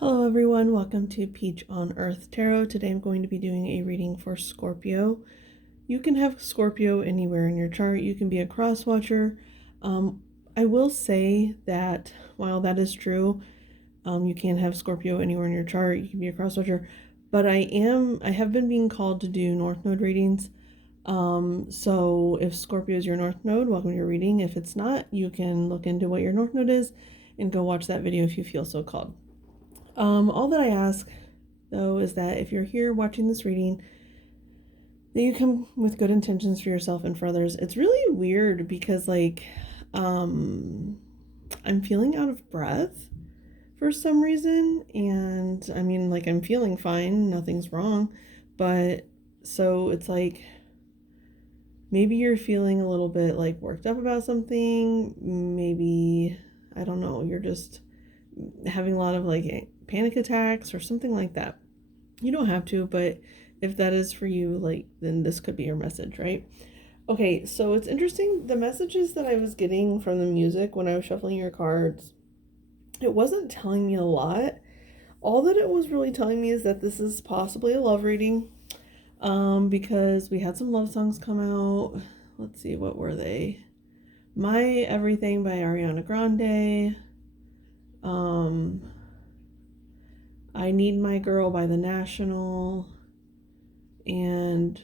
Hello everyone, welcome to Peach on Earth Tarot. Today I'm going to be doing a reading for Scorpio. You can have Scorpio anywhere in your chart. You can be a cross watcher. I will say that while that is true, you can have Scorpio anywhere in your chart. You can be a cross watcher, but I have been being called to do North Node readings. So if Scorpio is your North Node, welcome to your reading. If it's not, you can look into what your North Node is and go watch that video if you feel so called. All that I ask, though, is that if you're here watching this reading, that you come with good intentions for yourself and for others. It's really weird because, I'm feeling out of breath for some reason, and I mean, I'm feeling fine, nothing's wrong, but so it's like maybe you're feeling a little bit worked up about something. Maybe, I don't know, you're just having a lot of panic attacks or something like that. You don't have to, but if that is for you, then this could be your message, right? Okay, so it's interesting. The messages that I was getting from the music when I was shuffling your cards, it wasn't telling me a lot. All that it was really telling me is that this is possibly a love reading, because we had some love songs come out. Let's see, what were they? My Everything by Ariana Grande. I Need My Girl by The National, and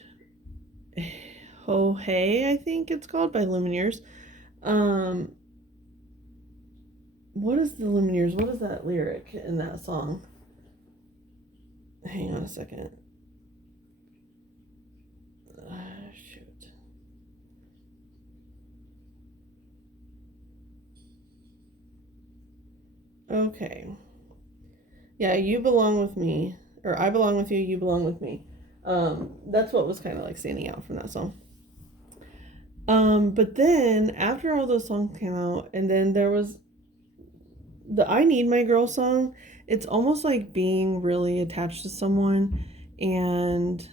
Ho Hey, I think it's called, by Lumineers. What is the Lumineers? What is that lyric in that song? Hang on a second. Shoot. Okay. Yeah, you belong with me, or I belong with you, you belong with me. That's what was kind of standing out from that song. But then after all those songs came out, and then there was the I Need My Girl song. It's almost like being really attached to someone, and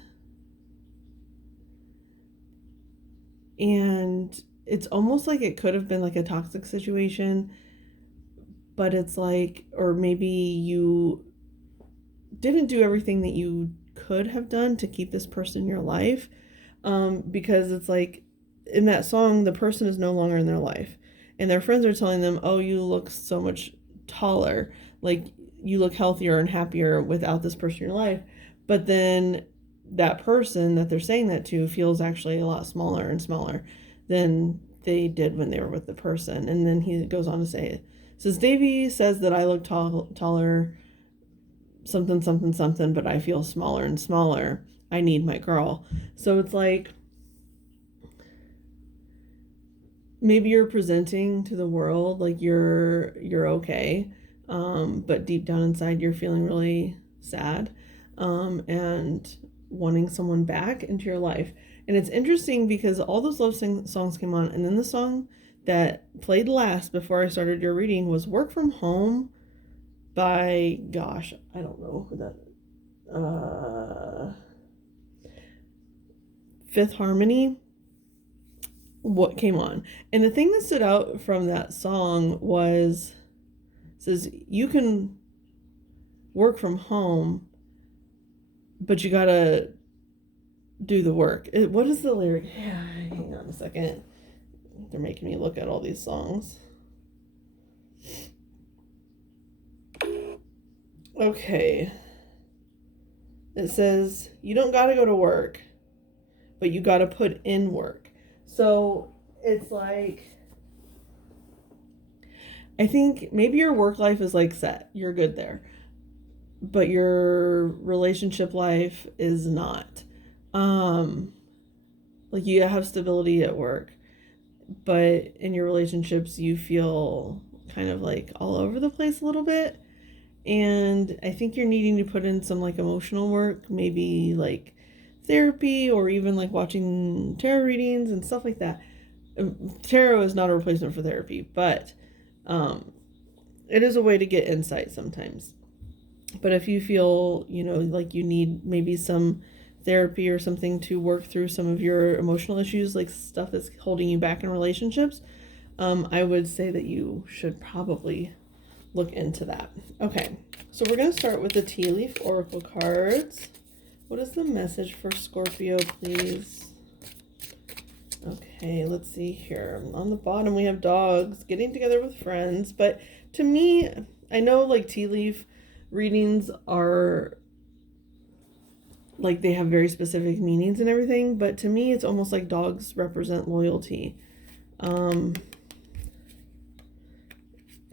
it's almost like it could have been a toxic situation, but it's or maybe you didn't do everything that you could have done to keep this person in your life, because it's in that song, the person is no longer in their life, and their friends are telling them, oh, you look so much taller, you look healthier and happier without this person in your life. But then that person that they're saying that to feels actually a lot smaller and smaller than they did when they were with the person. And then he goes on to say, says, Davey says that I look taller, something, something, something, but I feel smaller and smaller. I need my girl. So it's maybe you're presenting to the world you're okay, but deep down inside you're feeling really sad, and wanting someone back into your life. And it's interesting because all those love songs came on, and then the song that played last before I started your reading was Work From Home by, gosh, I don't know who that, Fifth Harmony, what came on. And the thing that stood out from that song was, says, you can work from home, but you gotta do the work. What is the lyric? Yeah, hang on a second. They're making me look at all these songs. Okay. It says, you don't gotta go to work, but you gotta put in work. So it's I think maybe your work life is set. You're good there. But your relationship life is not. You have stability at work, but in your relationships you feel kind of all over the place a little bit. And I think you're needing to put in some emotional work, maybe therapy, or even watching tarot readings and stuff like that. Tarot is not a replacement for therapy, but it is a way to get insight sometimes. But if you feel, you need maybe some therapy or something to work through some of your emotional issues, stuff that's holding you back in relationships, I would say that you should probably look into that. Okay, so we're going to start with the tea leaf oracle cards. What is the message for Scorpio, please? Okay, let's see here. On the bottom, we have dogs getting together with friends. But to me, I know like tea leaf readings are like they have very specific meanings and everything. But to me, it's almost like dogs represent loyalty.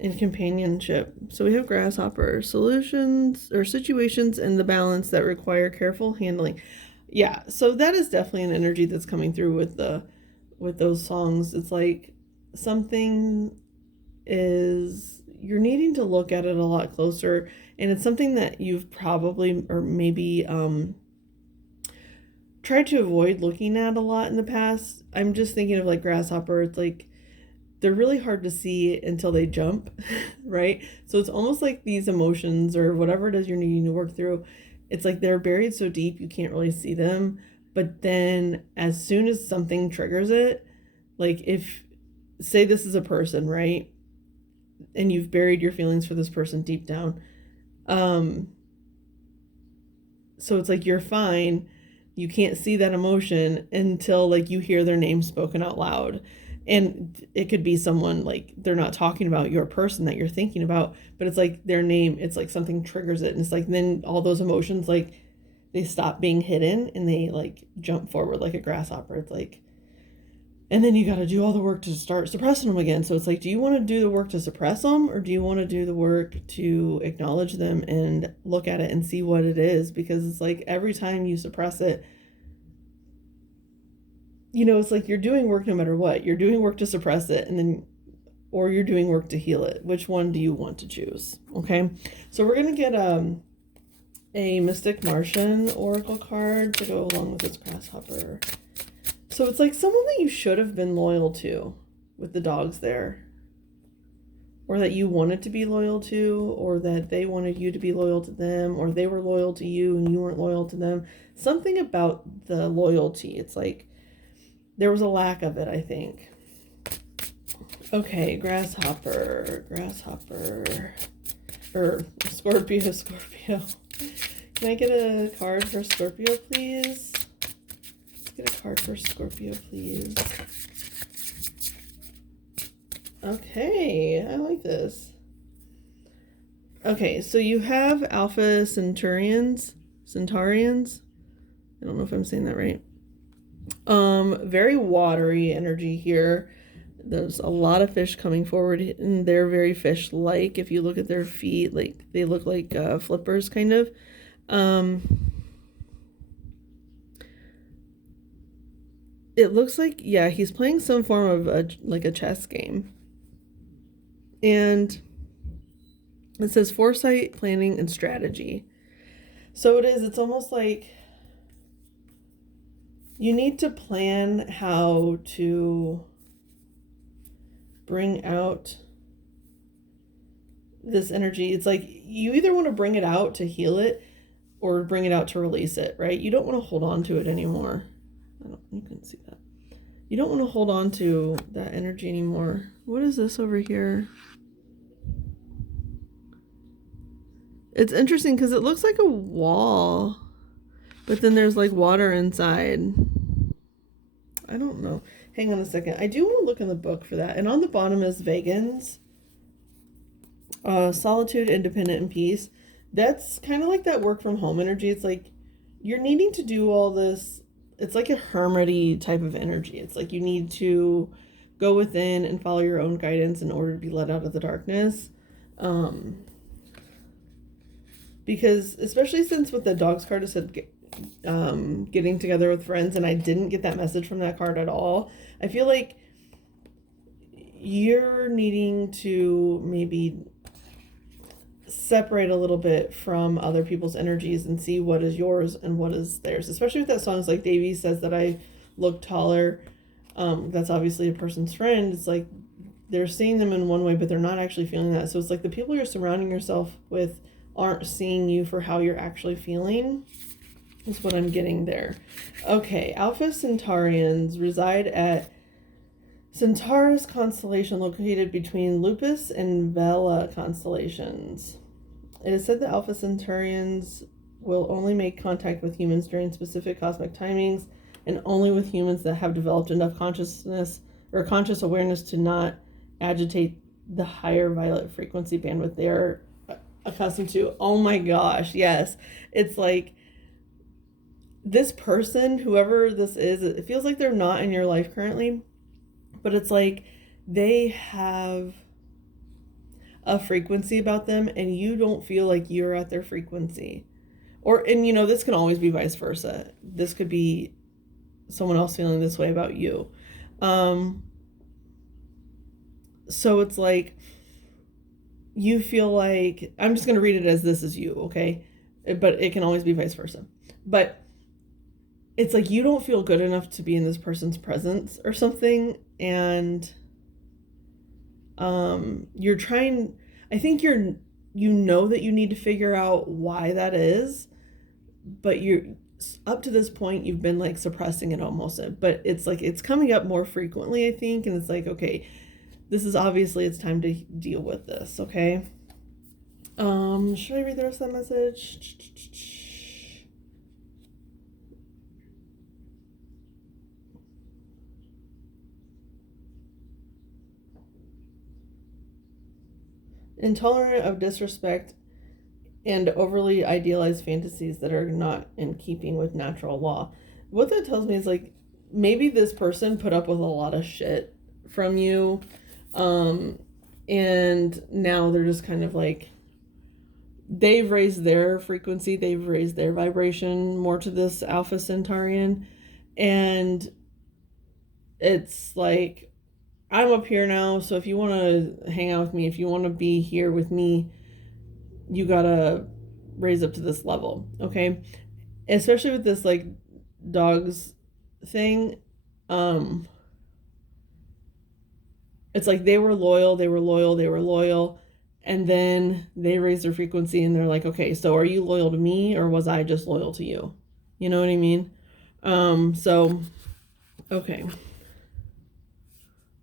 In companionship. So we have grasshopper, solutions or situations in the balance that require careful handling. Yeah, so that is definitely an energy that's coming through with those songs. It's like something is, you're needing to look at it a lot closer, and it's something that you've probably or maybe tried to avoid looking at a lot in the past. I'm just thinking of like grasshopper. It's like they're really hard to see until they jump, right? So it's almost like these emotions or whatever it is you're needing to work through, it's like they're buried so deep you can't really see them. But then as soon as something triggers it, like if, say this is a person, right? And you've buried your feelings for this person deep down. So it's like you're fine. You can't see that emotion until like you hear their name spoken out loud. And it could be someone like they're not talking about your person that you're thinking about, but it's like their name, it's like something triggers it. And it's like then all those emotions, like they stop being hidden and they like jump forward like a grasshopper. It's like, and then you got to do all the work to start suppressing them again. So it's like, do you want to do the work to suppress them, or do you want to do the work to acknowledge them and look at it and see what it is? Because it's like every time you suppress it, you know, it's like you're doing work no matter what. You're doing work to suppress it, and then, or you're doing work to heal it. Which one do you want to choose? Okay, so we're gonna get a Mystic Martian oracle card to go along with this grasshopper. So it's like someone that you should have been loyal to with the dogs there, or that you wanted to be loyal to, or that they wanted you to be loyal to them, or they were loyal to you and you weren't loyal to them. Something about the loyalty. It's like there was a lack of it, I think. Okay, grasshopper, or Scorpio. Can I get a card for Scorpio, please? Let's get a card for Scorpio, please. Okay, I like this. Okay, so you have Alpha Centaurians. I don't know if I'm saying that right. Very watery energy here. There's a lot of fish coming forward, and they're very fish-like. If you look at their feet, like they look like flippers, kind of. It looks like, yeah, he's playing some form of a chess game. And it says foresight, planning, and strategy. So it's almost like you need to plan how to bring out this energy. It's like you either want to bring it out to heal it or bring it out to release it, right? You don't want to hold on to it anymore. You couldn't see that. You don't want to hold on to that energy anymore. What is this over here? It's interesting because it looks like a wall, but then there's like water inside. I don't know. Hang on a second. I do want to look in the book for that. And on the bottom is vegans. Solitude, independent, and peace. That's kind of like that work from home energy. It's like you're needing to do all this. It's like a hermity type of energy. It's like you need to go within and follow your own guidance in order to be let out of the darkness. Because especially since with the dogs card it said getting together with friends, and I didn't get that message from that card at all. I feel like you're needing to maybe separate a little bit from other people's energies and see what is yours and what is theirs, especially with that song. It's like Davey says that I look taller. That's obviously a person's friend. It's like they're seeing them in one way, but they're not actually feeling that. So it's like the people you're surrounding yourself with aren't seeing you for how you're actually feeling, is what I'm getting there. Okay, Alpha Centaurians reside at Centaurus constellation located between Lupus and Vela constellations. It is said that Alpha Centaurians will only make contact with humans during specific cosmic timings and only with humans that have developed enough consciousness or conscious awareness to not agitate the higher violet frequency bandwidth they are accustomed to. Oh my gosh, yes. It's like this person, whoever this is, it feels like they're not in your life currently, but it's like they have a frequency about them and you don't feel like you're at their frequency. Or, and you know, this can always be vice versa. This could be someone else feeling this way about you. So it's like you feel like, I'm just going to read it as this is you, okay? But it can always be vice versa. But it's like you don't feel good enough to be in this person's presence or something, and you're trying, I think you know that you need to figure out why that is, but you're up to this point you've been like suppressing it almost, but it's like it's coming up more frequently, I think, and it's like, okay, this is obviously it's time to deal with this, okay? Should I read the rest of that message? Intolerant of disrespect and overly idealized fantasies that are not in keeping with natural law. What that tells me is like maybe this person put up with a lot of shit from you, and now they're just kind of like they've raised their frequency, they've raised their vibration more to this Alpha Centaurian, and it's like I'm up here now, so if you want to hang out with me, if you want to be here with me, you gotta raise up to this level, okay? Especially with this like dogs thing, it's like they were loyal, and then they raised their frequency and they're like, okay, so are you loyal to me or was I just loyal to you? You know what I mean? So okay.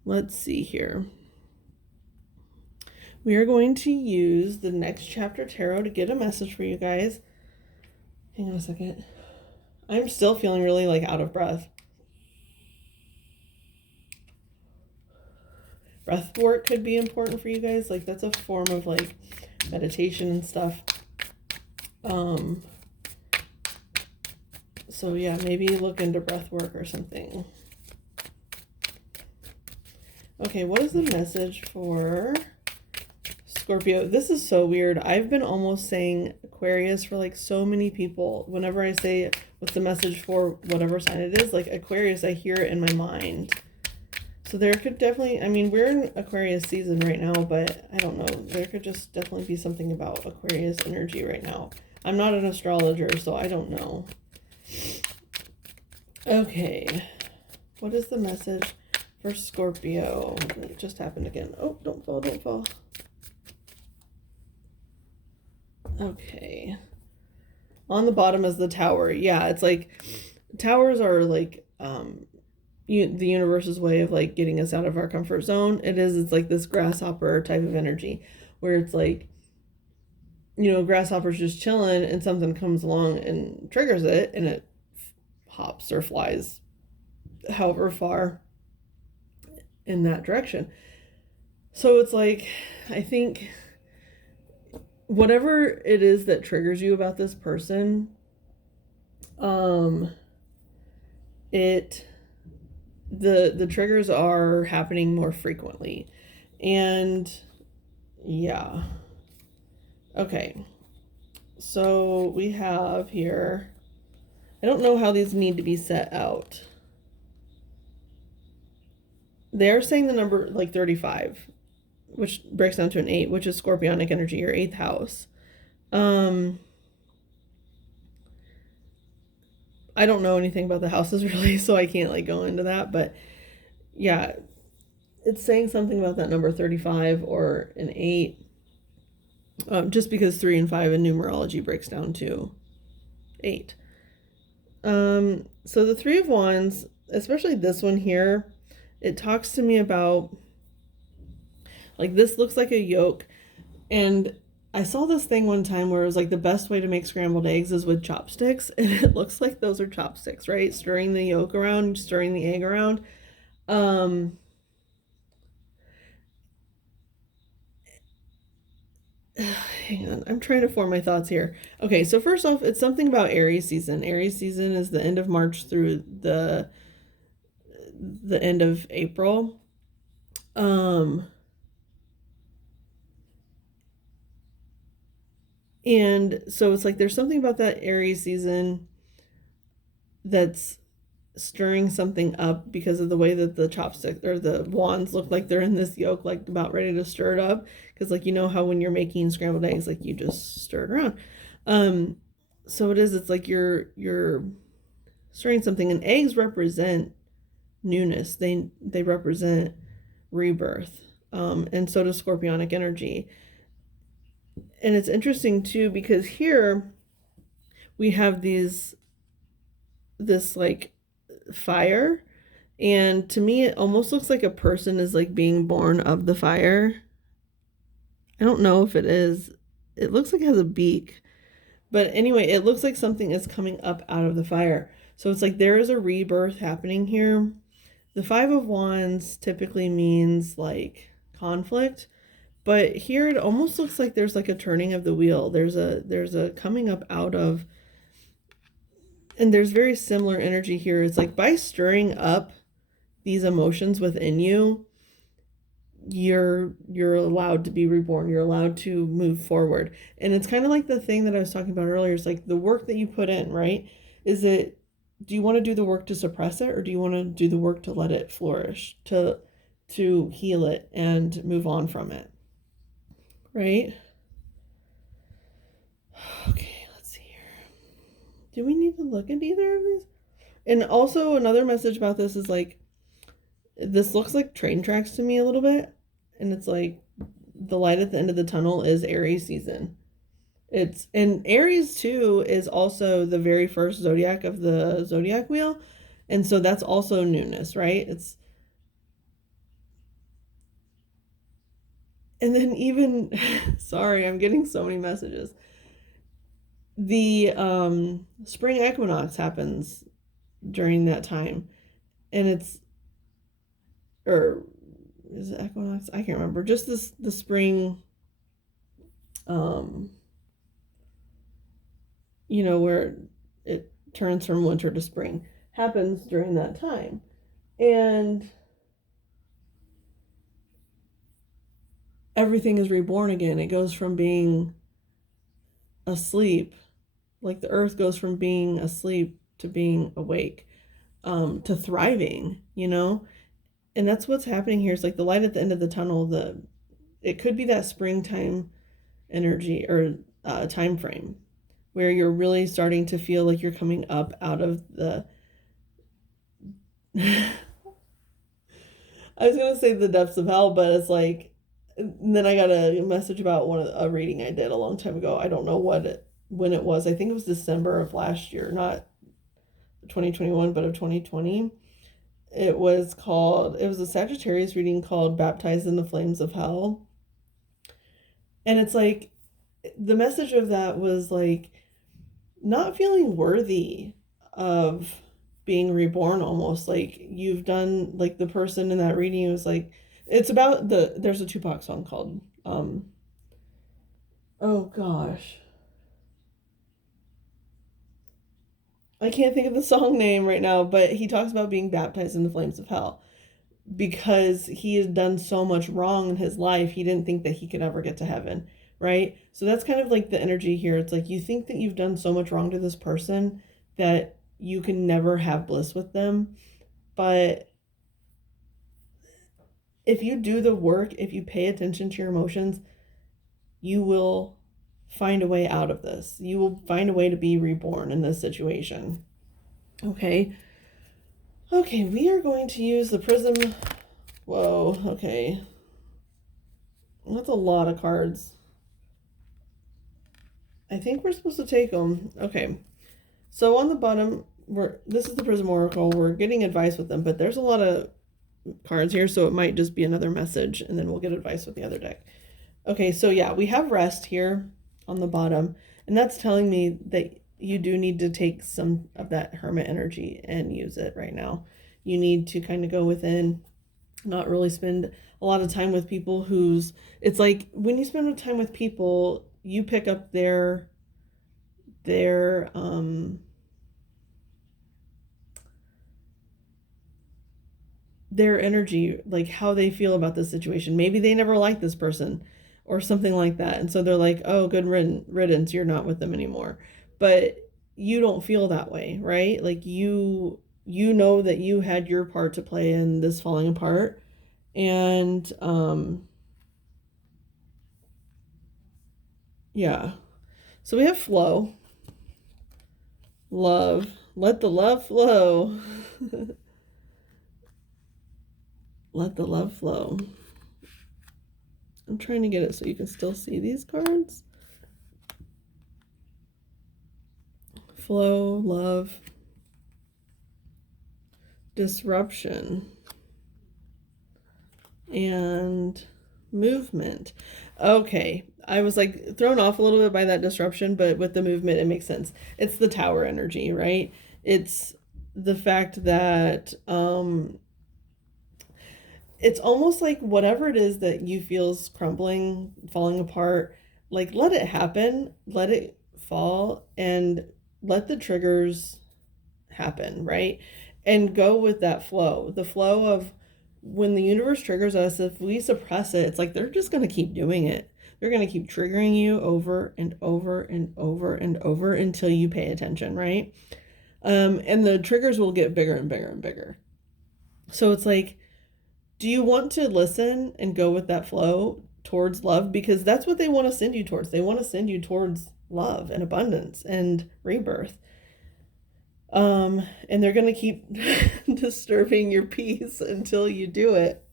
Let's see here. We are going to use the next chapter tarot to get a message for you guys. Hang on a second. I'm still feeling really like out of breath. Breath work could be important for you guys. Like that's a form of like meditation and stuff. So yeah, maybe look into breath work or something. Okay, what is the message for Scorpio? This is so weird. I've been almost saying Aquarius for like so many people. Whenever I say what's the message for whatever sign it is, like Aquarius, I hear it in my mind. So there could definitely, I mean, we're in Aquarius season right now, but I don't know. There could just definitely be something about Aquarius energy right now. I'm not an astrologer, so I don't know. Okay. What is the message for Scorpio? It just happened again. Oh, don't fall, don't fall. Okay. On the bottom is the tower. Yeah, it's like towers are like the universe's way of like getting us out of our comfort zone. It's like this grasshopper type of energy where it's like, you know, grasshopper's just chilling and something comes along and triggers it and it hops or flies however far in that direction. So it's like, I think whatever it is that triggers you about this person, the triggers are happening more frequently. And yeah. Okay. So we have here, I don't know how these need to be set out. They're saying the number like 35, which breaks down to an 8, which is Scorpionic energy, your 8th house. I don't know anything about the houses really, so I can't like go into that, but yeah, it's saying something about that number 35 or an 8, just because 3 and 5 in numerology breaks down to 8. So the 3 of Wands, especially this one here, it talks to me about, like, this looks like a yolk. And I saw this thing one time where it was like the best way to make scrambled eggs is with chopsticks. And it looks like those are chopsticks, right? Stirring the yolk around, stirring the egg around. Um, Hang on, I'm trying to form my thoughts here. Okay, so first off, it's something about Aries season. Aries season is the end of March through the end of April. Um, and so it's like there's something about that Aries season that's stirring something up because of the way that the chopsticks or the wands look like they're in this yolk, like about ready to stir it up. Because like you know how when you're making scrambled eggs, like you just stir it around. Um, so it is. It's like you're stirring something, and eggs represent newness. They represent rebirth. And so does scorpionic energy. And it's interesting too because here we have this like fire, and to me it almost looks like a person is like being born of the fire. I don't know if it is. It looks like it has a beak. But anyway, it looks like something is coming up out of the fire. So it's like there is a rebirth happening here. The Five of Wands typically means like conflict, but here it almost looks like there's like a turning of the wheel. There's a coming up out of, and there's very similar energy here. It's like by stirring up these emotions within you, you're allowed to be reborn. You're allowed to move forward. And it's kind of like the thing that I was talking about earlier. It's like the work that you put in, right? Is it, do you want to do the work to suppress it, or do you want to do the work to let it flourish, to heal it and move on from it? Right? Okay, let's see here. Do we need to look at either of these? And also another message about this is like this looks like train tracks to me a little bit. And it's like the light at the end of the tunnel is Aries season. And Aries too is also the very first zodiac of the zodiac wheel. And so that's also newness, right? And then even sorry, I'm getting so many messages. The spring equinox happens during that time. And it's, or is it equinox? I can't remember. Just the spring, um where it turns from winter to spring happens during that time. And everything is reborn again. It goes from being asleep, like the earth goes from being asleep to being awake, to thriving, And that's what's happening here. It's like the light at the end of the tunnel, it could be that springtime energy or time frame where you're really starting to feel like you're coming up out of the I was gonna say the depths of hell, but it's like, then I got a message about a reading I did a long time ago. I don't know when it was. I think it was December of last year, not 2021, but of 2020. It was a Sagittarius reading called Baptized in the Flames of Hell. And it's like, the message of that was like, not feeling worthy of being reborn, almost like you've done, like the person in that reading was like, it's about there's a Tupac song called oh gosh, I can't think of the song name right now, but he talks about being baptized in the flames of hell because he has done so much wrong in his life. He didn't think that he could ever get to heaven, right? So that's kind of like the energy here. It's like you think that you've done so much wrong to this person that you can never have bliss with them. But if you do the work, if you pay attention to your emotions, you will find a way out of this. You will find a way to be reborn in this situation. Okay. Okay, we are going to use the prism. Whoa, okay. That's a lot of cards. I think we're supposed to take them. Okay. So on the bottom, this is the Prism Oracle. We're getting advice with them, but there's a lot of cards here, so it might just be another message, and then we'll get advice with the other deck. Okay, so yeah, we have rest here on the bottom, and that's telling me that you do need to take some of that hermit energy and use it right now. You need to kind of go within, not really spend a lot of time with people who's, it's like when you spend time with people, you pick up their their energy, like how they feel about this situation. Maybe they never liked this person or something like that. And so they're like, oh, good riddance, you're not with them anymore. But you don't feel that way, right? Like you know that you had your part to play in this falling apart. And yeah. So we have flow, love, let the love flow. Let the love flow. I'm trying to get it so you can still see these cards. Flow, love, disruption, and movement. Okay, I was like thrown off a little bit by that disruption, but with the movement, it makes sense. It's the tower energy, right? It's the fact that it's almost like whatever it is that you feel's crumbling, falling apart, like let it happen, let it fall, and let the triggers happen, right? And go with that flow. The flow of when the universe triggers us, if we suppress it, it's like they're just going to keep doing it. They're going to keep triggering you over and over and over and over until you pay attention, right? And the triggers will get bigger and bigger and bigger. So it's like, do you want to listen and go with that flow towards love? Because that's what they want to send you towards. They want to send you towards love and abundance and rebirth. And they're going to keep disturbing your peace until you do it,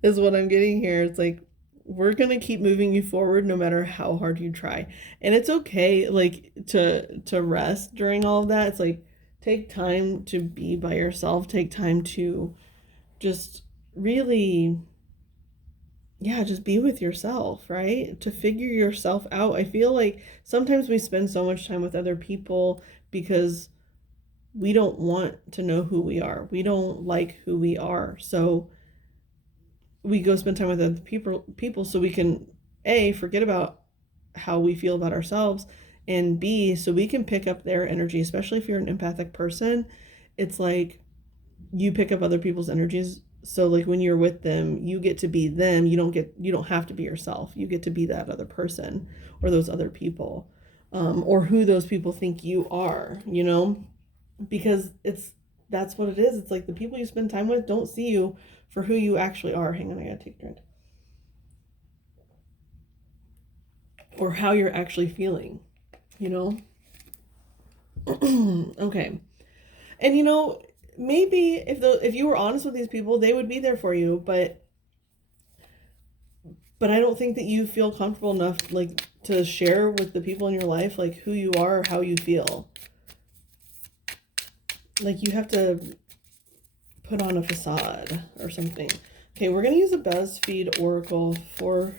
is what I'm getting here. It's like, we're going to keep moving you forward no matter how hard you try. And it's okay, like, to rest during all of that. It's like, take time to be by yourself. Take time to just really, yeah, just be with yourself, right? To figure yourself out. I feel like sometimes we spend so much time with other people because we don't want to know who we are. We don't like who we are. So we go spend time with other people so we can A, forget about how we feel about ourselves, and B, so we can pick up their energy, especially if you're an empathic person. It's like you pick up other people's energies. So like when you're with them, you get to be them. You don't have to be yourself. You get to be that other person or those other people, or who those people think you are, because that's what it is. It's like the people you spend time with don't see you for who you actually are. Hang on, I gotta take a drink. Or how you're actually feeling, Okay. And maybe if you were honest with these people, they would be there for you, but I don't think that you feel comfortable enough, like, to share with the people in your life, like, who you are or how you feel. Like, you have to put on a facade or something. Okay, we're gonna use a BuzzFeed Oracle for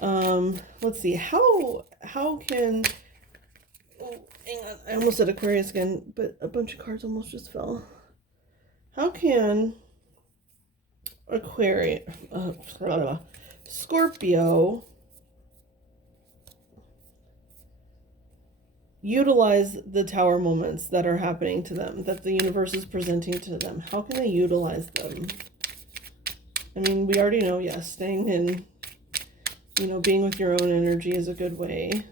let's see, how can, oh, hang on, I almost said Aquarius again, but a bunch of cards almost just fell. How can Scorpio utilize the tower moments that are happening to them, that the universe is presenting to them? How can they utilize them? I mean, we already know, yes, staying in, being with your own energy is a good way.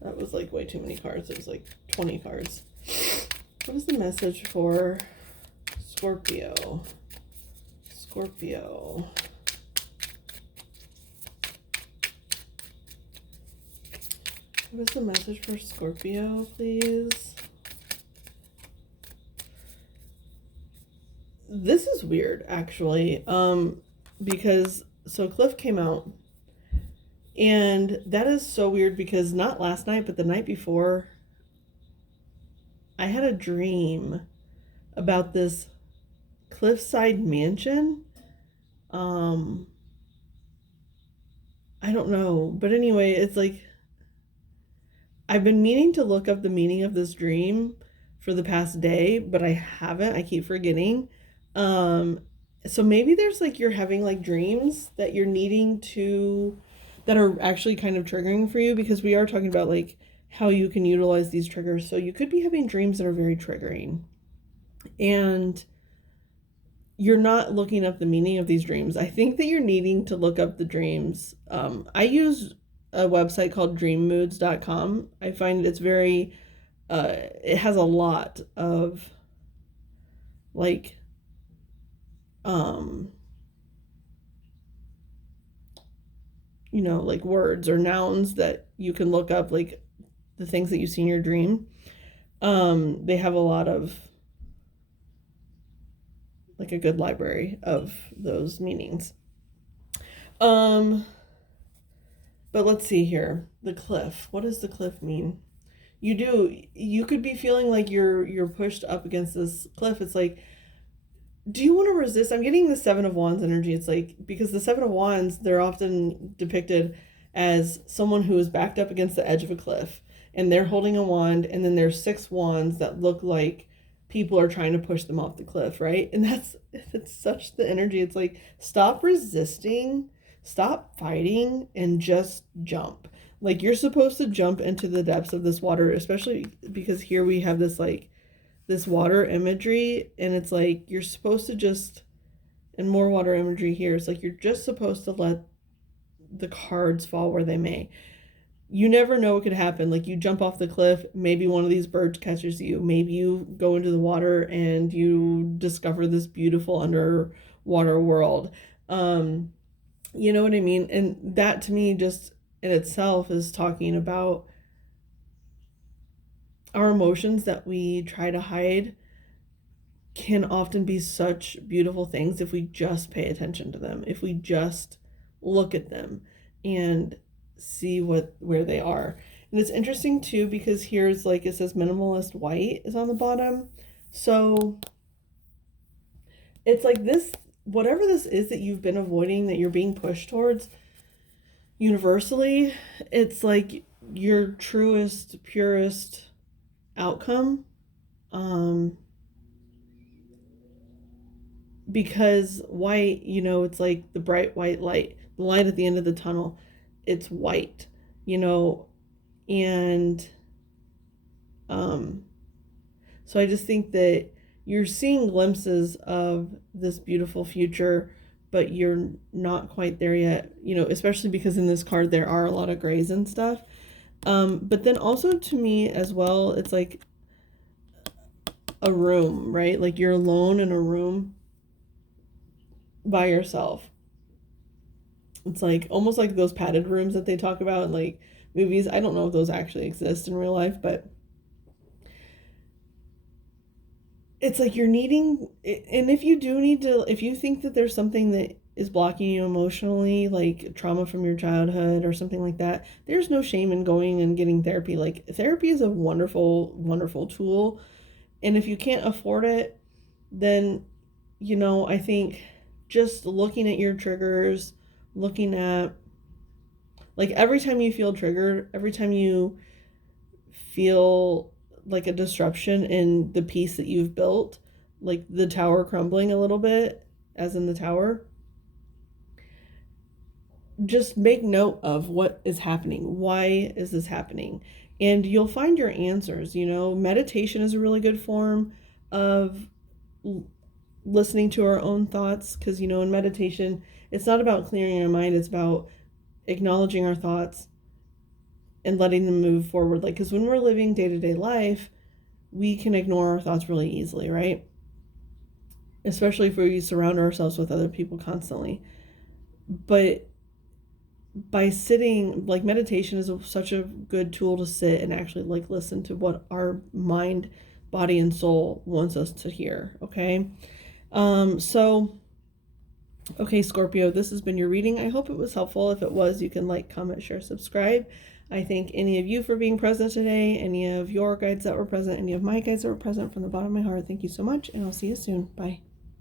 That was like way too many cards. It was like 20 cards. What is the message for Scorpio? Scorpio. What is the message for Scorpio, please? This is weird, actually, because so Cliff came out And that is so weird because not last night, but the night before, I had a dream about this cliffside mansion. Um, I don't know, but anyway, it's like I've been meaning to look up the meaning of this dream for the past day, but I haven't. I keep forgetting. Um, so maybe there's like you're having like dreams that you're needing to that are actually kind of triggering for you because we are talking about like how you can utilize these triggers. So you could be having dreams that are very triggering. And you're not looking up the meaning of these dreams. I think that you're needing to look up the dreams. I use a website called dreammoods.com. I find it's very, it has a lot of like, um, like words or nouns that you can look up, like the things that you see in your dream. They have a lot of like a good library of those meanings. Um, But let's see here. The cliff. What does the cliff mean? You could be feeling like you're pushed up against this cliff. It's like, do you want to resist? I'm getting the 7 of Wands energy. It's like because the 7 of Wands, they're often depicted as someone who is backed up against the edge of a cliff and they're holding a wand, and then there's 6 wands that look like people are trying to push them off the cliff, right? And that's such the energy. It's like stop resisting, stop fighting, and just jump. Like you're supposed to jump into the depths of this water, especially because here we have this like this water imagery, and it's like you're supposed to just, and more water imagery here, it's like you're just supposed to let the cards fall where they may. You never know what could happen. Like you jump off the cliff, maybe one of these birds catches you, maybe you go into the water and you discover this beautiful underwater world. You know what I mean? And that to me just in itself is talking about our emotions that we try to hide can often be such beautiful things if we just pay attention to them, if we just look at them and see where they are. And it's interesting too because here's like it says minimalist white is on the bottom. So it's like this, whatever this is that you've been avoiding, that you're being pushed towards universally, it's like your truest, purest outcome. Because white, it's like the bright white light, the light at the end of the tunnel, it's white, and so I just think that you're seeing glimpses of this beautiful future, but you're not quite there yet, especially because in this card there are a lot of grays and stuff. But then also to me as well, it's like a room, right? Like you're alone in a room by yourself. It's like almost like those padded rooms that they talk about in like movies. I don't know if those actually exist in real life, but it's like you're needing, and if you do need to, if you think that there's something that is blocking you emotionally, like trauma from your childhood or something like that, there's no shame in going and getting therapy. Like therapy is a wonderful, wonderful tool. And if you can't afford it, then, I think just looking at your triggers, looking at like every time you feel triggered, every time you feel like a disruption in the piece that you've built, like the tower crumbling a little bit, as in the tower, just make note of what is happening. Why is this happening? And you'll find your answers. Meditation is a really good form of listening to our own thoughts because, in meditation, it's not about clearing our mind, it's about acknowledging our thoughts and letting them move forward. Like, because when we're living day-to-day life, we can ignore our thoughts really easily, right? Especially if we surround ourselves with other people constantly. But by sitting, like meditation is such a good tool to sit and actually like listen to what our mind, body, and soul wants us to hear. Okay. So Okay, Scorpio, this has been your reading. I hope it was helpful. If it was, you can like, comment, share, subscribe. I thank any of you for being present today, any of your guides that were present, any of my guides that were present from the bottom of my heart. Thank you so much, and I'll see you soon. Bye.